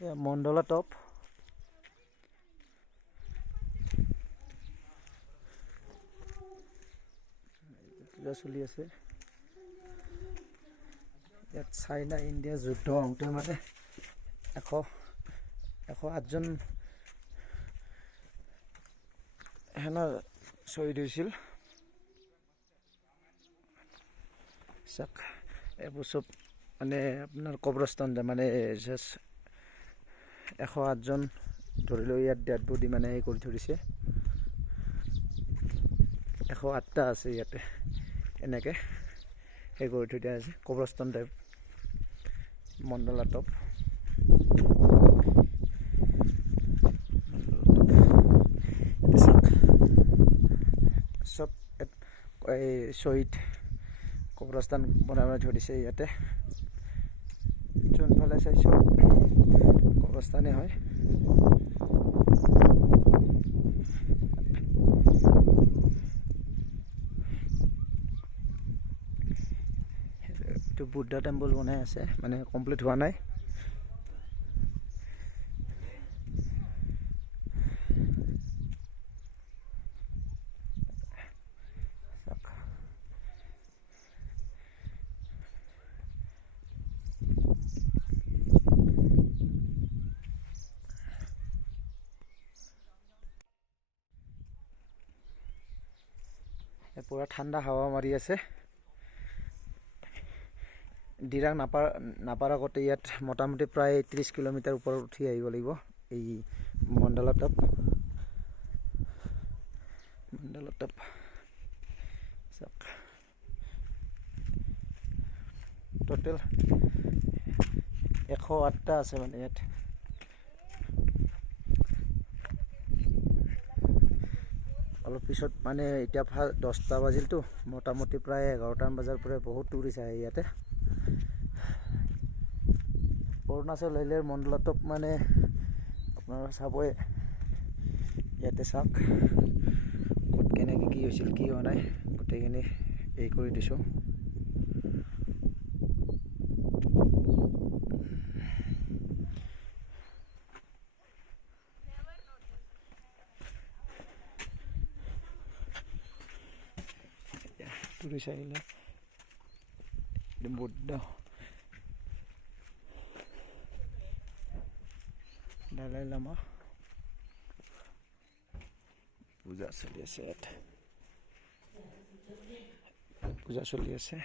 mandala top পূজা চলি আছে ইয়াত চাইনা ইণ্ডিয়া যুদ্ধ হওঁতে মানে 108জন সেনা শ্বহীদ হৈছিল চাক এইবোৰ চব মানে আপোনাৰ কবৰস্থান মানে 108জন ধৰি লৈ ইয়াত ডেড বডি মানে এই কৰি থৈ দিছে 108টা আছে ইয়াতে এনেকৈ সেই কৰি থৈ দিয়া আছে কবৰস্থান টাইপ মণ্ডলা টপ চব এই শ্বহীদ কবৰস্থান বনাই থৈ দিছে ইয়াতে যোনফালে চাই চব কবৰস্থানেই হয় এইটো বুদ্ধা টেম্পল বনাই আছে মানে কমপ্লিট হোৱা নাই পুৰা ঠাণ্ডা হাৱা মাৰি আছে ডিৰাং নাপাৰ আগতে ইয়াত মোটামুটি প্ৰায় 30 কিলোমিটাৰ ওপৰত উঠি আহিব লাগিব এই মণ্ডলা টপ টোটেল 108টা আছে মানে ইয়াত অলপ পিছত মানে এতিয়া 10টা বাজিলতো মোটামুটি প্ৰায় 11টামান বজাৰ পৰা বহুত টুৰিষ্ট আহে ইয়াতে অৰুণাচল আহিলে মণ্ডলা টপ মানে আপোনাৰা চাবই ইয়াতে চাওক ক'ত কেনেকৈ কি হৈছিল কি হোৱা নাই গোটেইখিনি এই কৰি দিছোঁ টুৰিষ্ট আহিলে বুদ্ধ দালাই লামা পূজা চলি আছে